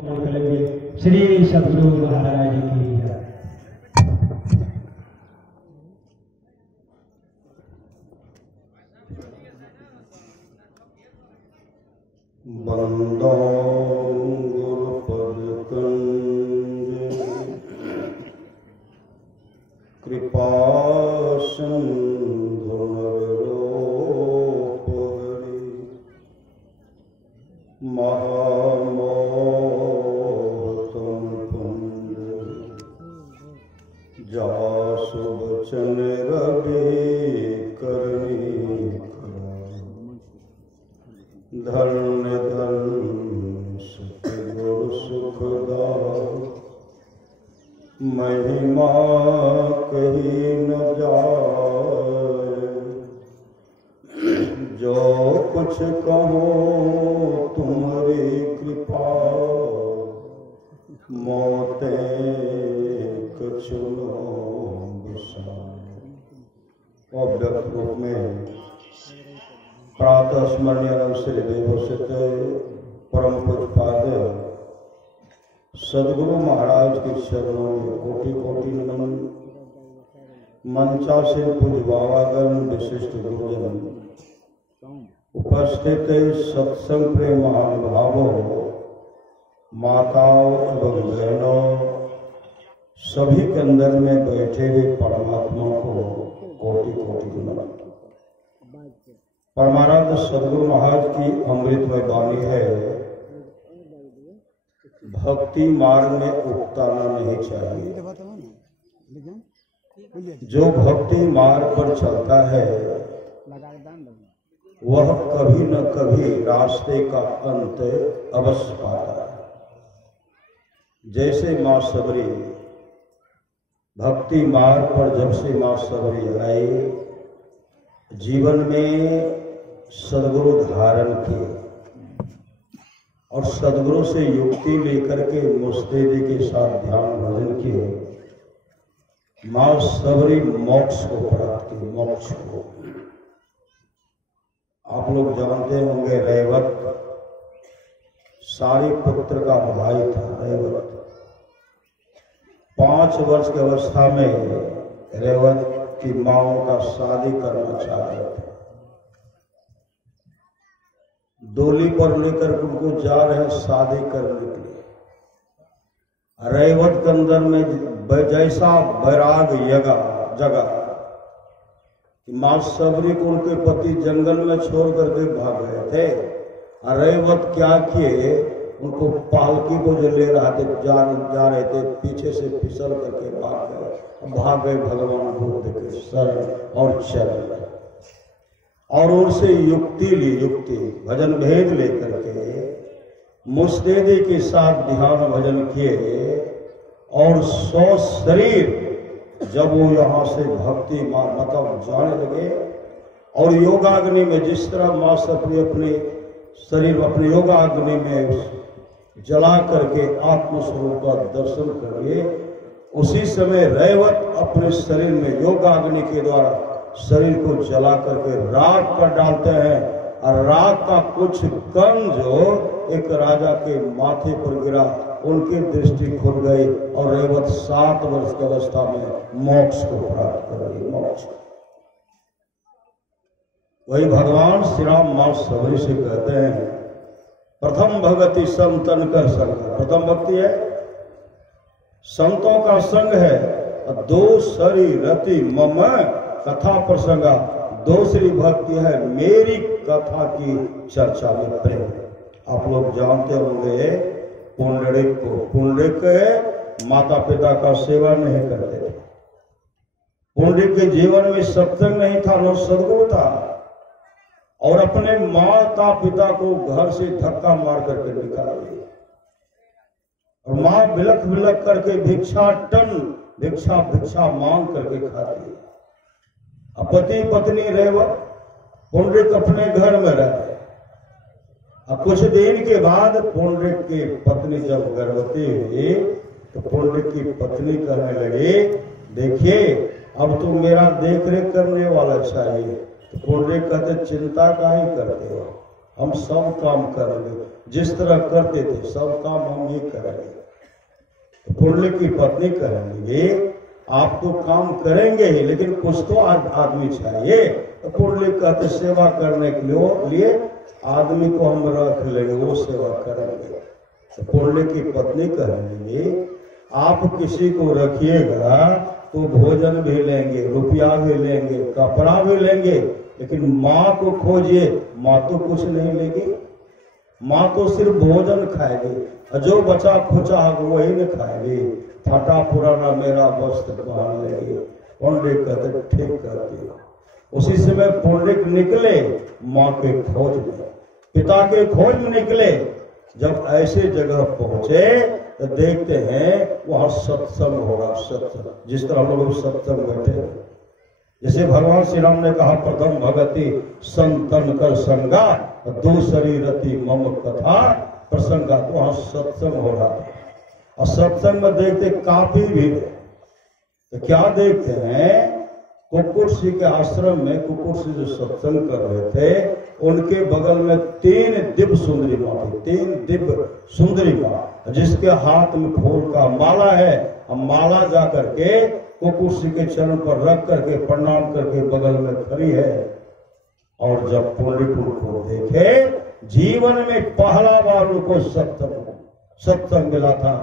श्री सद्गुरु महाराज की जय। बंदो गुरुपद कंज कृपा सिंधु नरोप हरि महामोहतम पुंज जासु वचन रवि करनी धन्य धन्य सुख गुरु सुखदा महिमा कही न जाए। जो कुछ कहो तुम्हारी कृपा मोते कछु न और व्यक्त रूप में प्रातः स्मरणीय नाम श्री देवोसित परम पूज्यपाद सद्गुरु महाराज के चरणों में कोटि कोटि नमन। मंचासीन पूज्य बाबागण विशिष्ट गुरुजन उपस्थित सत्संग प्रेम महानुभावों माताओं एवं बहनों सभी के अंदर में बैठे हुए परमात्मा को कोटि कोटि नमन। परमानंद सद्गुरु महाराज की अमृतमय वाणी है, भक्ति मार्ग में उकताना नहीं चाहिए। जो भक्ति मार्ग पर चलता है वह कभी न कभी रास्ते का अंत अवश्य पाता है। जैसे मां सबरी भक्ति मार्ग पर जब से मां सबरी आई जीवन में सद्गुरु धारण किए और सद्गुरु से युक्ति लेकर के मुस्तैदी के साथ ध्यान भजन किए, मां सबरी मोक्ष को प्राप्त की। मोक्ष को आप लोग जानते होंगे, रेवत सारी पुत्र का भाई था। रेवत 5 वर्ष की अवस्था में रेवत की माओ का शादी करना चाह रहे थे। डोली पर लेकर उनको जा रहे शादी करने के लिए। रेवत के अंदर में जैसा वैराग जगा कि मां सबरी को उनके पति जंगल में छोड़ करके भाग गए थे। रेवत क्या किए, उनको पालकी को जो ले रहा थे जा रहे थे, पीछे से फिसल करके भाग गए भगवान बुद्ध के शरण और चरण में। और उनसे युक्ति ली, युक्ति भजन भेद लेकर के मुस्तैदी के साथ ध्यान भजन किए और 100 शरीर जब वो यहाँ से भक्ति मतलब जाने लगे और योगाग्नि में जिस तरह मां सबरी अपने शरीर अपने योगाग्नि में जला करके आत्मस्वरूप का दर्शन कर लिए, उसी समय रेवत अपने शरीर में योगाग्नि के द्वारा शरीर को जला करके राख कर डालते हैं और राख का कुछ कण जो एक राजा के माथे पर गिरा, उनकी दृष्टि खुल गई और रेवत 7 वर्ष की अवस्था में मोक्ष को प्राप्त कर गई। मोक्ष वही भगवान श्री राम मां सबरी से कहते हैं, प्रथम भगति संतन कर संग। प्रथम भक्ति है संतों का संग है, दूसरी रति मम कथा प्रसंगा। दूसरी भक्ति है मेरी कथा की चर्चा में प्रेम। आप लोग जानते होंगे पुंडरीक को, पुंडरीक माता पिता का सेवा नहीं करते थे। पुंडरीक के जीवन में सत्संग नहीं था, न सद्गुरु था और अपने माता पिता को घर से धक्का मार करके निकाल दिया और मां बिलख बिलख करके भिक्षा मांग करके खाती। पति पत्नी रेवत पुंडरीक अपने घर में रहते। अब कुछ दिन के बाद पुंडरीक की पत्नी जब गर्भवती हुई तो पुंडरीक की पत्नी कहने लगी, देखिए अब तो मेरा देख रेख करने वाला चाहिए। तो पुंडरीक कहते चिंता काहे करते हो, हम सब काम करेंगे, जिस तरह करते थे सब काम हम ही करेंगे। तो पुंडलिक की पत्नी कहेंगे आप तो काम करेंगे ही, लेकिन कुछ तो आदमी चाहिए। तो पुंडलिक कहते सेवा करने के लिए आदमी को हम रख लेंगे, वो सेवा करेंगे। तो पुंडलिक की पत्नी कहेंगे आप किसी को रखिएगा तो भोजन भी लेंगे, रुपया भी लेंगे, कपड़ा भी लेंगे, लेकिन माँ को खोजिए, माँ तो कुछ नहीं लेगी। माँ तो सिर्फ भोजन खाएगी, और जो बचा खुचा वही न खाएगी। फटा पुराना मेरा वस्त्र पहन लेगी। पुंडलिक कहते ठीक कहती हो। उसी समय पुंडलिक निकले माँ के खोज में, पिता के खोज में निकले। जब ऐसे जगह पहुंचे तो देखते हैं वहां सत्संग हो रहा, सत्संग जिस तरह हम लोग सत्संग बैठे हैं। जैसे भगवान श्री राम ने कहा प्रथम भगति संतन कर संगा, दूसरी रति मम कथा प्रसंगा। तो वहां सत्संग हो रहा था, और सत्संग में देखते काफी भीड़ है। तो क्या देखते हैं, कुक्कुटसी के आश्रम में कुक्कुटसी जो सत्संग कर रहे थे उनके बगल में 3 दिव्य सुंदरी माँ थी, 3 दिव्य सुंदरी माँ, जिसके हाथ में फूल का माला है। हम माला जा करके कुक्कुटसी के चरण पर रख करके प्रणाम करके बगल में खड़ी है। और जब पुंडलिक को देखे, जीवन में पहला बार उनको सत्संग मिला था।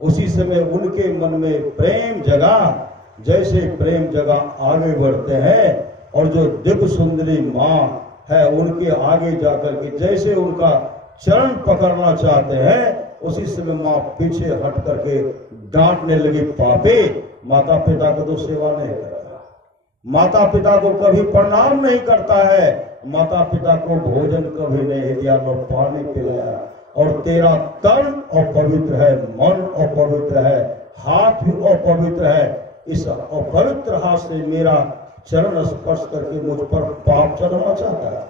उसी समय उनके मन में प्रेम जगा। जैसे प्रेम जगा आगे बढ़ते हैं, और जो दिव्य सुंदरी माँ है उनके आगे जाकर के जैसे उनका चरण पकड़ना चाहते हैं, उसी समय माँ पीछे हट करके डांटने लगी, पापी माता पिता को तो सेवा नहीं करता, माता पिता को कभी प्रणाम नहीं करता है, माता पिता को भोजन कभी नहीं दिया, न पानी पिलाया, और तेरा तन अपवित्र है, मन अपवित्र है, हाथ भी अपवित्र है। इस अपवित्र हाथ से मेरा चरण स्पर्श करके मुझ पर पाप चढ़ना चाहता है।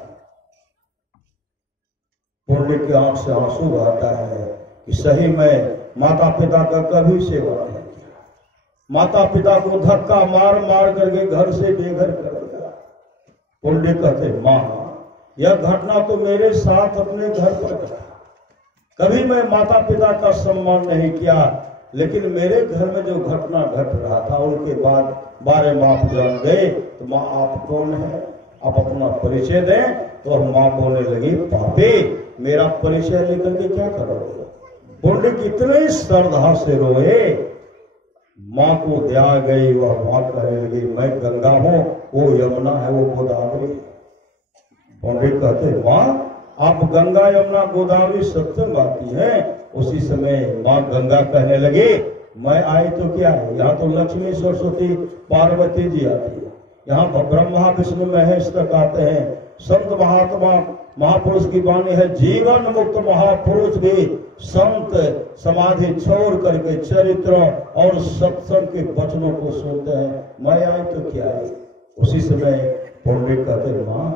पुंडलिक की आंख से आंसू बहता है कि सही में माता पिता का कभी सेवा नहीं किया, माता पिता को धक्का मार मार करके घर से बेघर कर दिया। पुंडलिक कहते माँ यह घटना तो मेरे साथ अपने घर पर घटा, कभी मैं माता पिता का सम्मान नहीं किया, लेकिन मेरे घर में जो घटना घट रहा था उनके बाद बारे में आप जान गए। तो माँ आप कौन है, आप अपना परिचय दें। तो माँ बोलने लगी, पापी मेरा परिचय लेकर के क्या करोगे। पुंडलिक इतने श्रद्धा से रोए, माँ को दया गई। वह माँ कहने लगी मैं गंगा हूं, वो यमुना है, वो गोदावरी। पुंडलिक कहते माँ आप गंगा यमुना गोदावरी सत्संग आती है। उसी समय माँ गंगा कहने लगी मैं आई तो क्या है, यहाँ तो लक्ष्मी सरस्वती पार्वती जी आती है, यहाँ ब्रह्मा विष्णु महेश तक आते हैं। संत महात्मा महापुरुष की वाणी है, जीवन मुक्त महापुरुष भी संत समाधि छोड़ करके चरित्र और सत्संग के वचनों को सुनते हैं, मैं आई तो क्या है। उसी समय पुंडलिक कहते माँ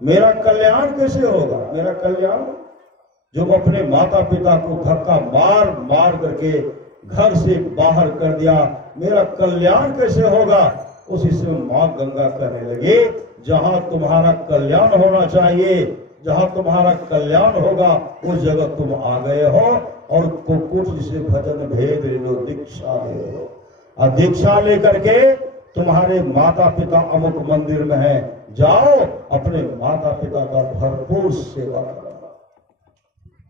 मेरा कल्याण कैसे होगा, मेरा कल्याण जो अपने माता पिता को धक्का मार मार करके घर से बाहर कर दिया, मेरा कल्याण कैसे होगा। उसी से माँ गंगा कहने लगे जहां तुम्हारा कल्याण होना चाहिए, जहां तुम्हारा कल्याण होगा उस जगह तुम आ गए हो, और कुक्कुट से भजन भेद ले लो, दीक्षा ले लो, और दीक्षा लेकर के तुम्हारे माता पिता अमुक मंदिर में है, जाओ अपने माता पिता का भरपूर सेवा करो।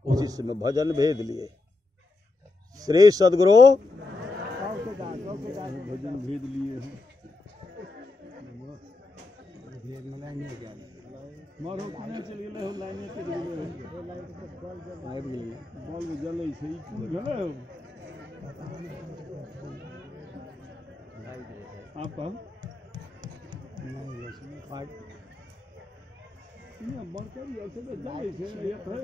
उसी समय भजन भेद लिए। श्री सदगुरु भजन भेद लिए मारो कने चल गेले हो, लाइन के गेले हो, लाइट गेले बल्ब जलै छै, ई कुल भेलै हो। आप नहीं फाइट ये मरकरी ऐसे तो जलै छै, ये है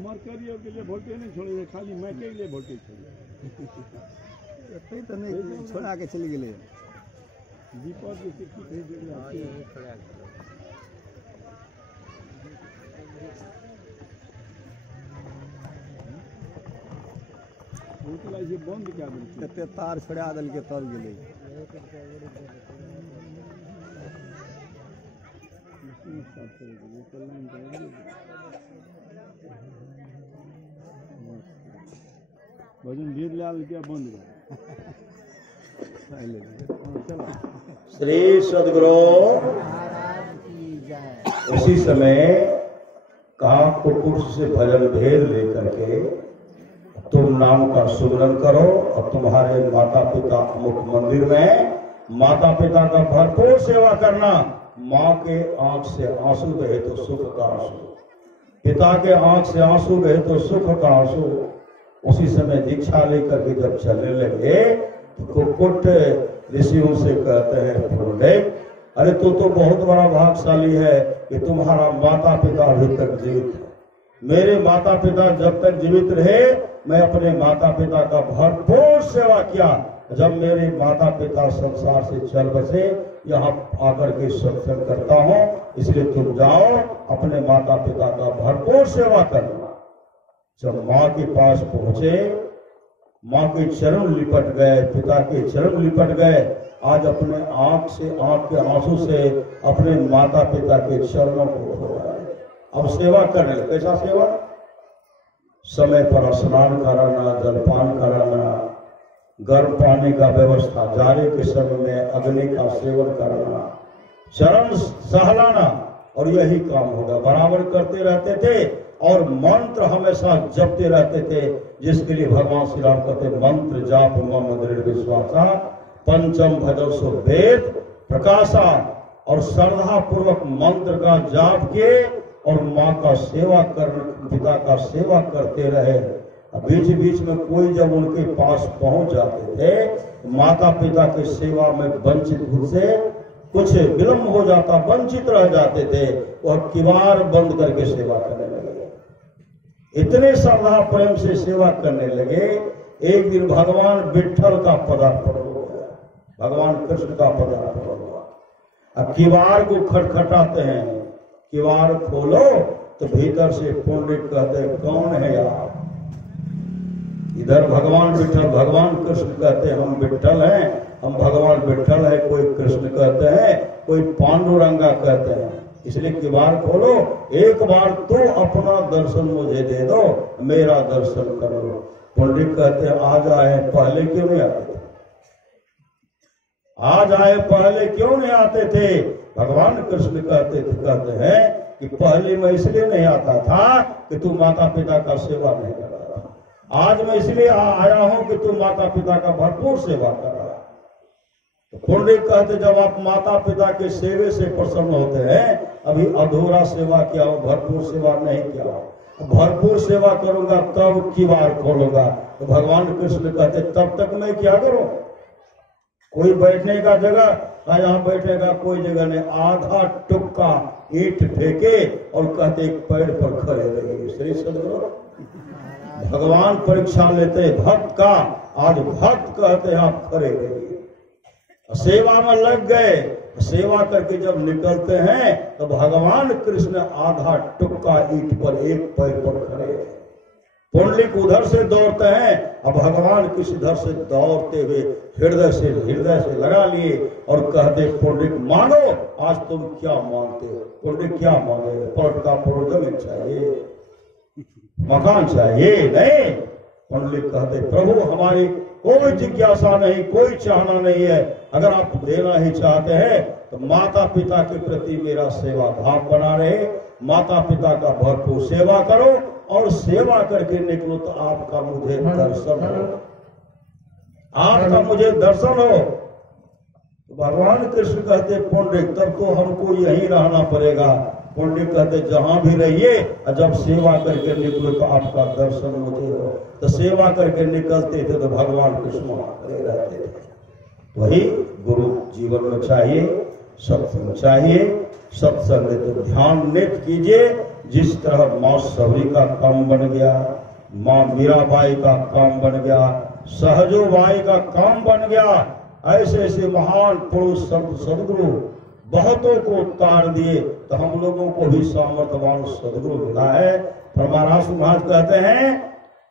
मरकरी के लिए वोल्टेज नहीं छोड़े, खाली मैके के लिए वोल्टेज छोड़े, तो नहीं छोड़ा के चली गए। दीपक के टिकट भेज दिया छोड़ा के बंद क्या दिल तार छोड़ा दिल के तब गेले। भजन भीड़ लाल क्या बंद श्री सदगुरु उसी समय काक कुकुर से भजन भेद लेकर के तुम नाम का सुमरन करो और तुम्हारे माता पिता मुख मंदिर में माता पिता का भरपूर सेवा करना। माँ के आंख से आंसू बहे तो सुख का आंसू, पिता के आंख से आंसू बहे तो सुख का आंसू। उसी समय दीक्षा लेकर के जब चलने लगे तो कुकुट ऋषि उनसे कहते हैं पुरोहित, अरे तू तो बहुत बड़ा भाग्यशाली है कि तुम्हारा माता पिता अभी तक जीवित है। मेरे माता पिता जब तक जीवित रहे मैं अपने माता पिता का भरपूर सेवा किया। जब मेरे माता पिता संसार से चल बसे यहाँ आकर के सत्संग करता हूँ, इसलिए तुम जाओ अपने माता पिता का भरपूर सेवा करना। जब माँ के पास पहुंचे, माँ के चरण लिपट गए, पिता के चरण लिपट गए। आज अपने आंख के आंसू से अपने माता पिता के चरणों को धो रहा है। अब सेवा करने लगे। कैसा सेवा? समय पर स्नान कराना, जलपान कराना, गर्म पानी का व्यवस्था, जाड़े के समय में अग्नि का सेवन कराना, चरण सहलाना, और यही काम होगा। बराबर करते रहते थे और मंत्र हमेशा जपते रहते थे, जिसके लिए भगवान श्री राम कहते मंत्र जाप मम दृढ़ विश्वासा पंचम भजन सो वेद प्रकाशा। और श्रद्धा पूर्वक मंत्र का जाप किए और माँ का सेवा कर, पिता का सेवा करते रहे। बीच बीच में कोई जब उनके पास पहुंच जाते थे, माता पिता की सेवा में वंचित से कुछ विलम्ब हो जाता, वंचित रह जाते थे, वह किवाड़ बंद करके सेवा करने लगे। इतने श्रद्धा प्रेम से सेवा करने लगे। एक दिन भगवान विठ्ठल का पदार्पण हो गया, भगवान कृष्ण का पदार्पण हुआ। अब किवाड़ को खटखटाते हैं, किवाड़ खोलो तो भीतर से पुंडरीक कहते हैं कौन है आप? इधर भगवान विठ्ठल, भगवान कृष्ण कहते हैं हम विठ्ठल हैं, हम भगवान विठ्ठल है। कोई कृष्ण कहते हैं, कोई पांडुरंगा कहते हैं। इसलिए किवाड़ खोलो, एक बार तो अपना दर्शन मुझे दे दो, मेरा दर्शन कर लो। पुंडरीक कहते हैं आज आए पहले क्यों नहीं आते थे? आज आए पहले क्यों नहीं आते थे? भगवान कृष्ण कहते हैं कि पहले मैं इसलिए नहीं आता था कि तू माता पिता का सेवा नहीं कर रहा था। आज मैं इसलिए आया हूं कि तू माता पिता का भरपूर सेवा कर रहा है। तो पुंडरीक कहते जब आप माता पिता के सेवे से प्रसन्न होते हैं, अभी अधूरा सेवा किया हो, भरपूर सेवा नहीं किया हो। भरपूर सेवा करूंगा तब किवाड़ खोलूंगा। तो भगवान कृष्ण कहते तब तक मैं क्या करूं? कोई बैठने का जगह यहाँ बैठेगा, कोई जगह नहीं। आधा टुक्का ईंट फेंके और कहते एक पैर पर खड़े रहिए। श्री सदगुरु भगवान परीक्षा लेते भक्त का। आज भक्त कहते हैं आप खड़े रहिए। सेवा में लग गए, सेवा करके जब निकलते हैं तो भगवान कृष्ण आधा टुक्का ईंट पर एक पैर पर खड़े। पुंडरीक उधर से दौड़ते हैं, अब भगवान किस इधर से दौड़ते हुए हृदय से लगा लिए और कहते पुंडरीक मानो आज तुम क्या मानते हो? पुंडरीक क्या मांगे? पलट का जमीन चाहिए, मकान चाहिए? नहीं। पुंडरीक कहते प्रभु हमारी कोई जिज्ञासा नहीं, कोई चाहना नहीं है। अगर आप देना ही चाहते हैं तो माता पिता के प्रति मेरा सेवा भाव बना रहे, माता पिता का भरपूर सेवा करो और सेवा करके निकलो तो आपका मुझे दर्शन हो, आपका मुझे दर्शन हो। तो भगवान कृष्ण कहते पुंडरीक तब तो हमको यहीं रहना पड़ेगा। पुंडरीक कहते जहां भी रहिए, जब सेवा करके निकलो तो आपका दर्शन मुझे हो। तो सेवा करके निकलते थे तो भगवान कृष्ण वहां रहते थे। वही गुरु जीवन में चाहिए, सत्संग चाहिए। सत्संग तो ध्यान नित कीजिए। जिस तरह माँ सबरी का काम बन गया, माँ मीराबाई का काम बन गया, सहजोबाई का काम बन गया, ऐसे ऐसे महान पुरुष सदगुरु बहुतों को उतार दिए। तो हम लोगों को भी सामर्थ्यवान सदगुरु मिला है। परमारास महाराज कहते हैं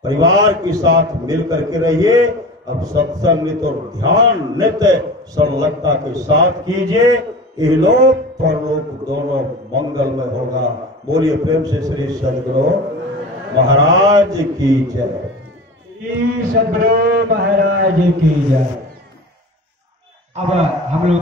परिवार के साथ मिल करके रहिए। अब सत्संग नित और ध्यान नित्य संलग्नता के साथ कीजिए। इहलोक परलोक दोनों मंगलमय होगा। बोलिए प्रेम से श्री सदगुरु महाराज की जय। श्री सदगुरु महाराज की जय। अब हम लोग